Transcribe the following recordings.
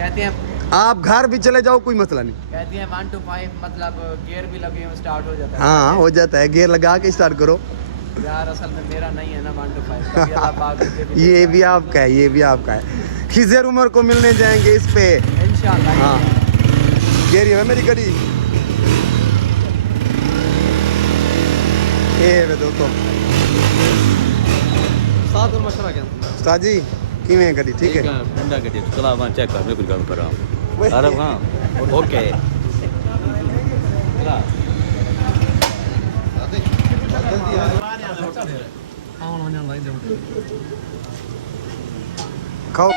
कहते हैं आप घर भी चले जाओ कोई मसला नहीं। कहते हैं 1 to 5 मतलब गियर भी लगे हुए स्टार्ट हो जाता है। हाँ हो जाता है, गियर लगा के स्टार्ट करो। यार असल में मेरा नहीं है ना 1 to 5 कभी अल्लाह पाक मुझे ये भी आपका है, ये भी आपका है। खिजर उमर को मिलने जाएंगे इस पे इंशाल्लाह। हाँ गियर है मेरी गड़ी ये वे दोस्तों साथ में मशवरा क्या उस्ताद जी किवें गड़ी ठीक है ठंडा गड्डी चला वहां चेक कर, मैं कुछ काम कर रहा हूं। अरे हां ओके खाओ।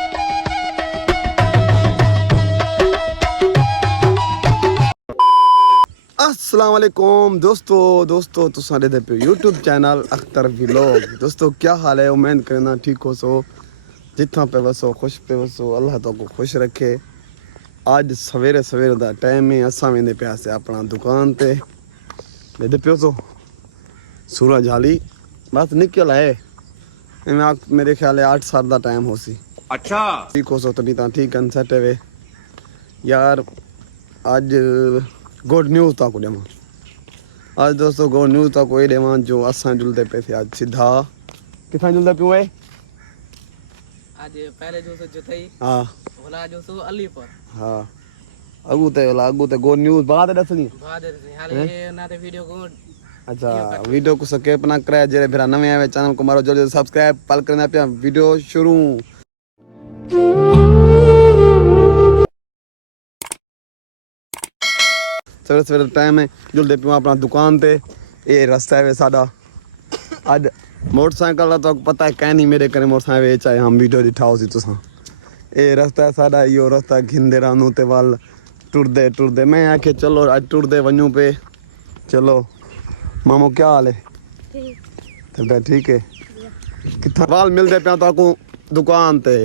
अस्सलाम वालेकुम दोस्तों तुसां दे पे यूट्यूब चैनल अख्तर व्लॉग। दोस्तों क्या हाल है, उम्मीद करना ठीक हो सो, जितना पे वसो खुश पे वसो, अल्लाह तो को खुश रखे। आज सवेरे सवेरे दा टाइम है, असां वेंदे पिया से अपना दुकान ते दे पियो सो सूरज हाली बस निकल है मेरे ख्याल है 8 साल दा टाइम हो सी। अच्छा ठीक हो सो तभी ता ठीक अन सेट है यार। आज गुड न्यूज़ था को देवा आज दोस्तों, गुड न्यूज़ था कोई देवा जो असां जुलते पे थे आज सीधा किथा जुलते पियो है आज पहले जो सो जुतई हाँ बोला जो सो अली पर हाँ अगू ते गुड न्यूज़ बाद दसनी बाद हाल ये ना ते वीडियो को अच्छा वीडियो को स्किप ना करे, जेरे फिर नवे आवे चैनल को मारो जल्दी सब्सक्राइब पल करना पिया। वीडियो शुरू सवेरे सवेरे टाइम है जुलते पियो अपना दुकान ते। ये रास्ता है साडा अज मोटरसाइकिल का तो पता है कहीं नहीं मेरे करे मोटरसाइकिल चाहे हम वीडियो दिखाओ सी तुसा। ये रास्ता है साडा, यो रास्ता घिंदे रानू ते वाल टुरदे मैं आखे चलो अज टुरदे वनू पे। चलो मामो क्या हाल है चलता ठीक है कितना वाल मिलते पे तो दुकान ते।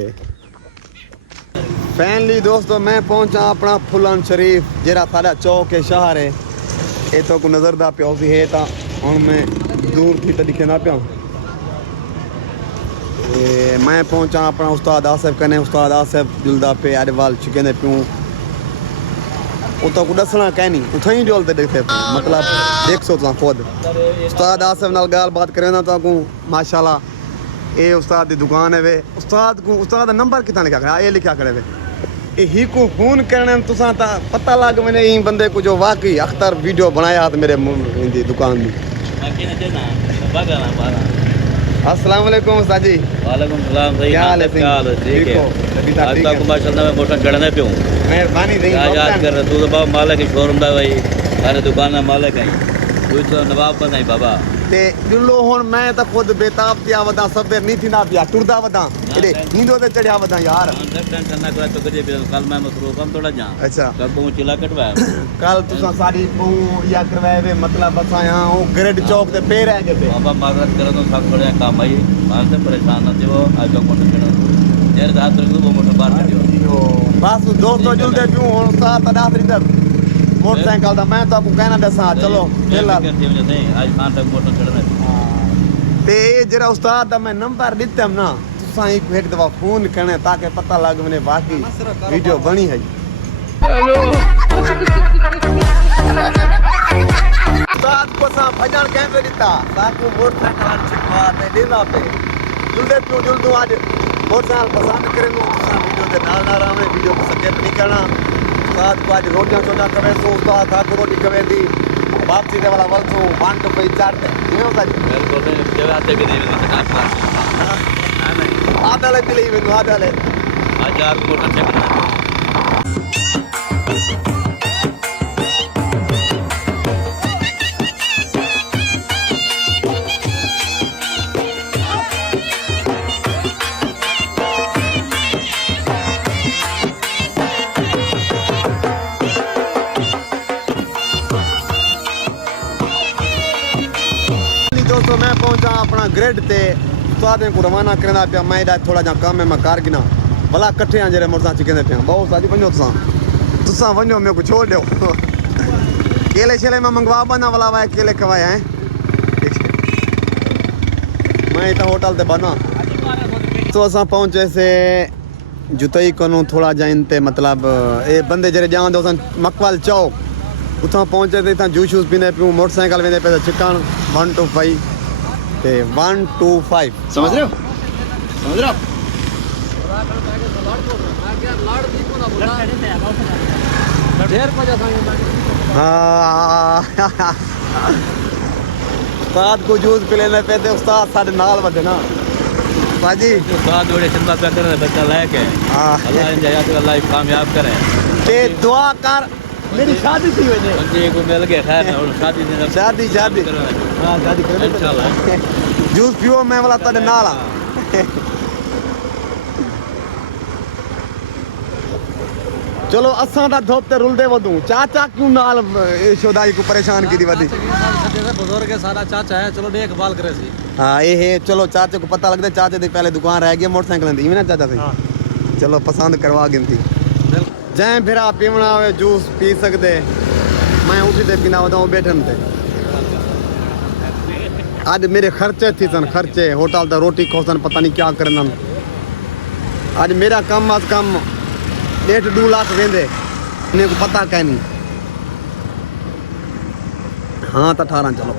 फैनली दोस्तों मैं पहुंचा अपना फुलन शरीफ जेरा सारा चौक है शहर है ये तो को नजर दा पिया है ता हुन मैं दूर थी तो दिखे ना पिया। मैं पहुंचा अपना उस्ताद आसिफ कने, उस्ताद आसिफ जुलदा पे अडवाल चिकन पियूं उतो को दसना कह नहीं उतो ही जोलते देखते मतलब 100 ता खुद उस्ताद आसिफ नाल गाल बात करे ना तो को माशाल्लाह ये उस्ताद दी दुकान है वे। उस्ताद दा नंबर कितना लिखा करे ये लिखा करे वे ए ही को फोन करने में तुसा ता पता लग मैंने इन बंदे को जो वाकई अख्तर वीडियो बनाया मेरे दी दुकान दी। अस्सलाम वालेकुम उस्ताद जी। वालेकुम सलाम भाई, क्या हाल है ठीक है आज तक माशाल्लाह मैं मोटर चढ़ने पे हूं। मेहरबानी नहीं याद कर तू तो बाबा मालिक शोरूम दा भाई सारे दुकान दा मालिक है तू तो नवाब बंदा है बाबा ते जुल्लो हुन मैं तो खुद बेताब पिया वदा सवेर नहीं थी ना पिया टुरदा वदा एडे नींदो ते चढ़या वदा यार टेंशन ना कर तो कदे कल मैं मसरूफ हम थोड़ा जा अच्छा कल तू चिला कटवाया कल तुसा सारी पू या करवाए वे मतलब बस यहां ओ ग्रेड चौक ते पे रह गए बाबा मागत करो तो सब थोड़ा काम आई मान से परेशान न हो आज तक मोटर चढ़ो देर रात तक वो मोटर बाहर करियो बस दोस्तों जुलदे पियो हुन सात 10 लीटर मोटरसाइकिल दा मैं तो आपको कहना दसा चलो फिलहाल आज खान तक मोटर चढ़ना ते जरा उस्ताद दा मैं नंबर दितम ना तुसा एक दफा फोन करने ताकि पता लग मैंने बाकी वीडियो बनी है। हेलो उस्ताद को सा भजन कैमरे दिता ताकि मोटरसाइकिल छिपवा दे देना पे जुलदे पियो जुलदो आज मोटरसाइकिल पसंद करे नो तुसा वीडियो दे नाल नाल आवे वीडियो को स्किप नहीं करना। उस्ताद को आज रोटियां चोना कवे सो उस्ताद था रोटी कवे दी वापसी दे वाला वल तो मान तो कोई चार ते ये होता जी बिल्कुल जब आते भी नहीं आधा ले पिले में आधा ले आज यार मोटर चढ़ना दोस्तों मैं पहुंचा अपना ग्रिड ते उस्ताद को रवाना करना पिया। मैं थोड़ा जा काम है मैं कार गिना भला कट्ठे आ जरे मोटरसाइकिल चिकन पिया बहुत सारी वनो तुसा वनो मेरे को छोड़ दो केले छेले में मंगवा बना वाला है केले खवाए हैं मैं इतना होटल ते बना तो असा पहुंचे से जुतई कोनू थोड़ा जाइनते मतलब ए बंदे जरे जान दो मकवाल चौक उतना पहुंचे थे इतना जूस शूस पीने पियूं मोटरसाइकिल वेंदे पे चिकन 125 ते 125 समझ रहे हो हाँ उस्ताद को जूस पिलाने पे थे उस्ताद साढ़े नाल बजे ना बाजी उस्ताद जोड़े चिंता पे कर बच्चा लायक है अल्लाह इन जगह अल्लाह कामयाब करे ते दुआ कर मेरी शादी थी वजह मुझे को मिल गया खैर और शादी शादी हाँ शादी कर इंशाल्लाह जूस पियो मैं वाला तेरे नाल आ चलो असां दा धोप ते रुलदे वदू चाचा क्यों नाल शोदाई को परेशान की दी वदी बुजुर्ग है सारा चाचा है चलो देखभाल करे सी हाँ ये चलो चाचे को पता लगता चाचे दी पहले दुकान रह गई मोटरसाइकिल दी ना चाचा से चलो पसंद करवा गिनती जै फिर आप पीवना हो जूस पी सकते मैं उठी ते पीना बताऊँ बैठन ते आज मेरे खर्चे थी सन खर्चे होटल दा रोटी खोसन पता नहीं क्या करना आज मेरा कम अज कम 1.5-2 लाख वेंदे इन्हें को पता कह नहीं हाँ तो 18 चलो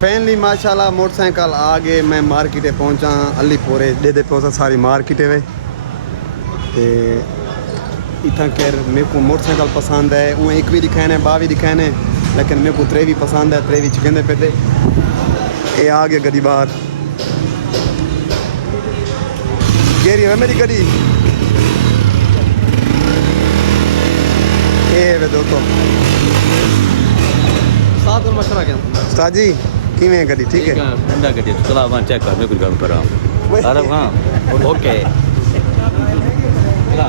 फैनली माशाल्लाह मोटरसाइकिल आ गए मैं मार्केटे पहुंचा अलीपुरे दे पहुंचा सारी मार्केटे वे ते इतना खैर मेरे को मोटरसाइकिल पसंद है वो एक भी दिखाने बा भी दिखाने लेकिन मेरे को त्रे भी पसंद है त्रे भी चिकन पे ये आ गया गड्डी बाहर गेरी है मेरी गड्डी ये वे दोस्तों साथ में मशवरा क्या उस्ताद जी किवें गड्डी ठीक है ठंडा गड्डी चला वहां चेक कर मैं कुछ काम कर रहा हूं अरे हां ओके चला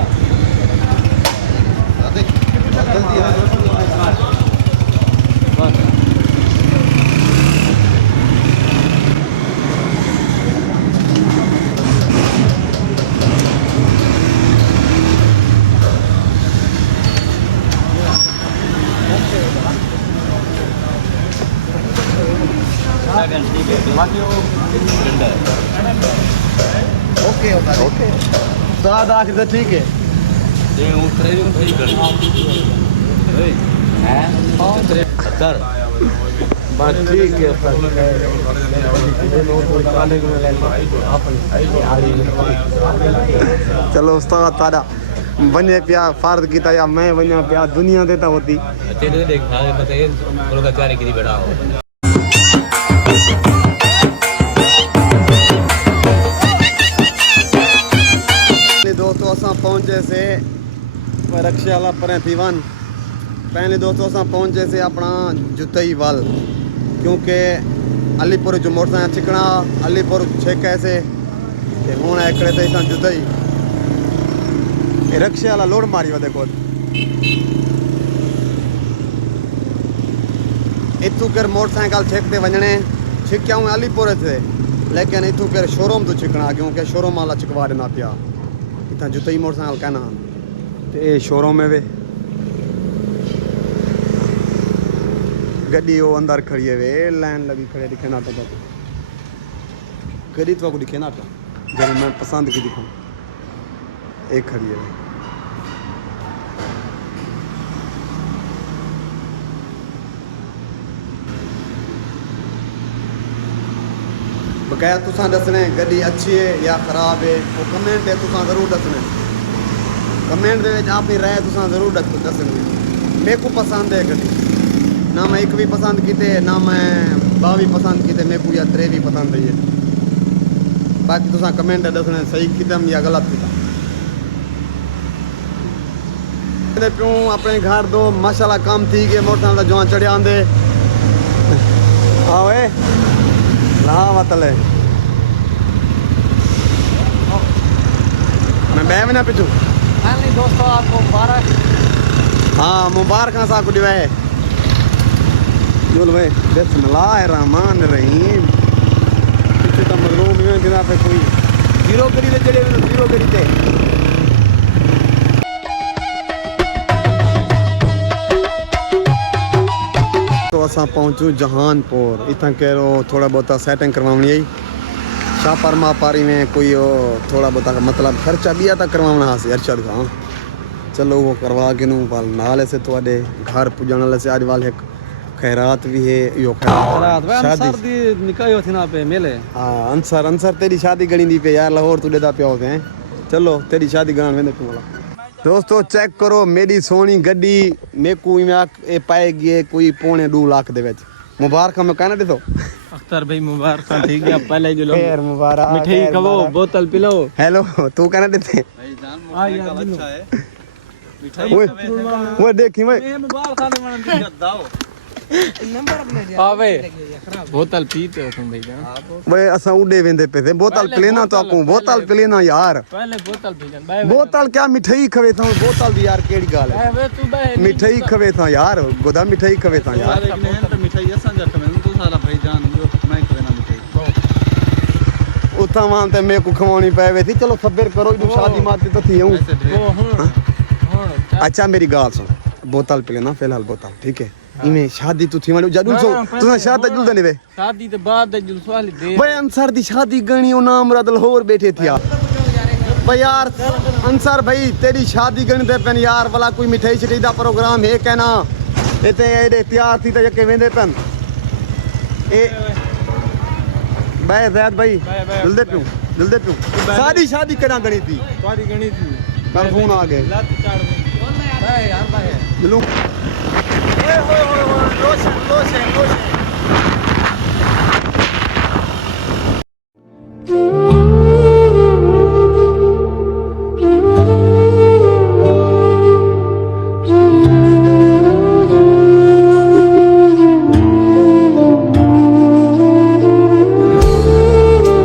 ओके ओके साद आखिर से ठीक है ये उतरे भी ठीक कर हैं सर बस ठीक है चलो उस्ताद तारा बने पिया फर्ज किया या मैं वना पिया दुनिया देता होती तेरे देख था बताइए थोड़ा चारे की बैठा हो दोस्तों असां पहुंचे से रक्षा वाला पर दीवान पहले दोस्तों असां पहुंचे से अपना जुतई वाल क्योंकि अलीपुर जो मोटरसाइकिल चिकना अलीपुर छे कैसे हूँ एकड़े ते इतना जुतई रक्षा वाला लोड मारी वो देखो इतू कर मोटरसाइकिल छेकते वजने छिक्या हूँ अलीपुर से लेकिन इतू कर शोरूम तो छिकना क्योंकि शोरूम वाला छिकवा देना पिया इतना जुतई मोटरसाइकिल कहना ते शोरूम में वे गड्डी वो अंदर खड़ी है वे लाइन लगी खड़े दिखे ना तो गड्डी तो को दिखे ना तो जब मैं पसंद की दिखाऊं एक खड़ी है बकाया तुसा दसने गड्डी अच्छी है या खराब है वो कमेंट है तुसा जरूर दसने कमेंट दे विच अपनी राय तुसा जरूर दसने मेरे को पसंद है गड्डी ना मैं एक भी पसंद कीते ना मैं 22 पसंद कीते मेरे को या 3 भी पसंद है बाकी तुसा कमेंट दसने सही कीतम या गलत कीता प्यों अपने घर दो माशाल्लाह काम थी गए मोटरसाइकिल जो चढ़े आंदे आओ ला मतल मैं बैम ना पिछू नहीं दोस्तों आपको मुबारक हाँ मुबारक सा कुछ वे जोल भाई बिस्मिल्लाहिर्रहमानिर्रहीम पीछे तो मजलूम ही बिना पे कोई जीरो करी ते जड़े जीरो करी ते तो असां पहुंचू जहानपुर इतना कहो थोड़ा बहुत सेटिंग करवानी है शापर मापारी में कोई थोड़ा बहुत मतलब खर्चा दिया था करवाना हाँ अरशद हाँ चलो वो करवा के नू वाल नाल से थोड़े घर पुजाने वाले से आज वाल एक खैरात भी है यो खैरात अंसर दी निकायो थी ना पे मेले हाँ अंसर तेरी शादी गणी दी पे यार लाहौर तू देदा पे होते हैं चलो तेरी शादी गण वेंदे तू वाला दोस्तों चेक करो मेरी सोनी गड्डी मे कोई में ए पाएगी कोई 2.5 लाख दे विच मुबारक मैं कहना देतो अख्तर भाई मुबारक ठीक है पहले जो लोग खैर मुबारक मिठाई खाओ बोतल पिलो हेलो तू कहना देते भाई जान मुबारक अच्छा है मिठाई वो देखी मैं मुबारक खाने वाला दाओ आवे बोतल पीते हो तुम भैया भाई असा उड़े वेंदे पे थे बोतल पिलेना तो आपको बोतल पिलेना यार पहले बोतल पी जान बाय बोतल क्या मिठाई खवे था बोतल दी यार केड़ी गाल है वे तू बाय मिठाई खवे था यार गोदा मिठाई खवे था यार तो मिठाई असा जा खवे तू सारा भाई जान जो मैं खवे ना मिठाई उता मान ते मेरे को खवानी पावे थी चलो खबर करो जो शादी माती तो थी हूं वो हुन अच्छा मेरी गाल सुन बोतल पिलेना फिलहाल बोतल ठीक है इमे शादी तू थी वाली जदू सो तू शादी जुल दे शादी ते बाद दे जुलूस वाली दे भाई अंसर दी शादी गणी ओ नाम रदल होर बैठे थी यार भाई यार अंसर भाई तेरी शादी गणी ते पेन यार वाला कोई मिठाई छिटाई दा प्रोग्राम है कहना इते एडे तैयार थी ते यके वेंदे पेन ए बाय ज़ैद भाई जल्दी पियो शादी शादी करा गणी थी तुम्हारी गणी थी कल फोन आ गए लत चाड़ बाय यार बाय मिलूं ओए होए लोशन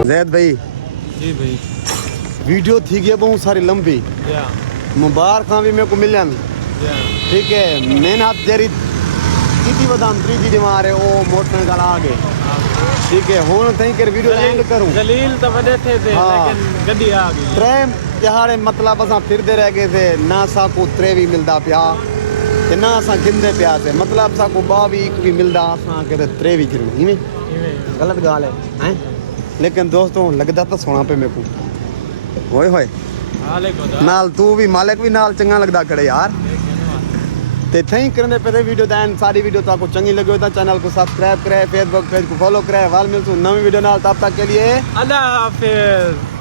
ज़ैद भाई जी भाई वीडियो थी गई बहुत सारी लंबी या मुबारक भी मेरे को मिलन या ठीक है मैंने आप जेरी कितनी बदाम 3 जी मारे ओ मोटरसाइकिल आ गए ठीक है हुन थई कर वीडियो एंड करूं जलील तो बड़े थे लेकिन गड्डी आ गई ट्रेन जहाड़े मतलब असां फिरदे रह गए थे ना सा को त्रे भी मिलदा पिया ते ना असां गिंदे पिया थे मतलब सा को 22 भी मिलदा असां के त्रे भी गिरनी इवें गलत गाल है लेकिन दोस्तों लगदा तो सोना पे मेरे को ओए होए नाल तू भी मालिक भी नाल चंगा लगदा खड़े यार ते थैंक करने पे वीडियो दैन सारी वीडियो तो आपको चंगी लगी हो तो चैनल को सब्सक्राइब करे फेसबुक पेज को फॉलो करे वाल मिलते नवी वीडियो नाल तब तक के लिए अल्लाह हाफिज।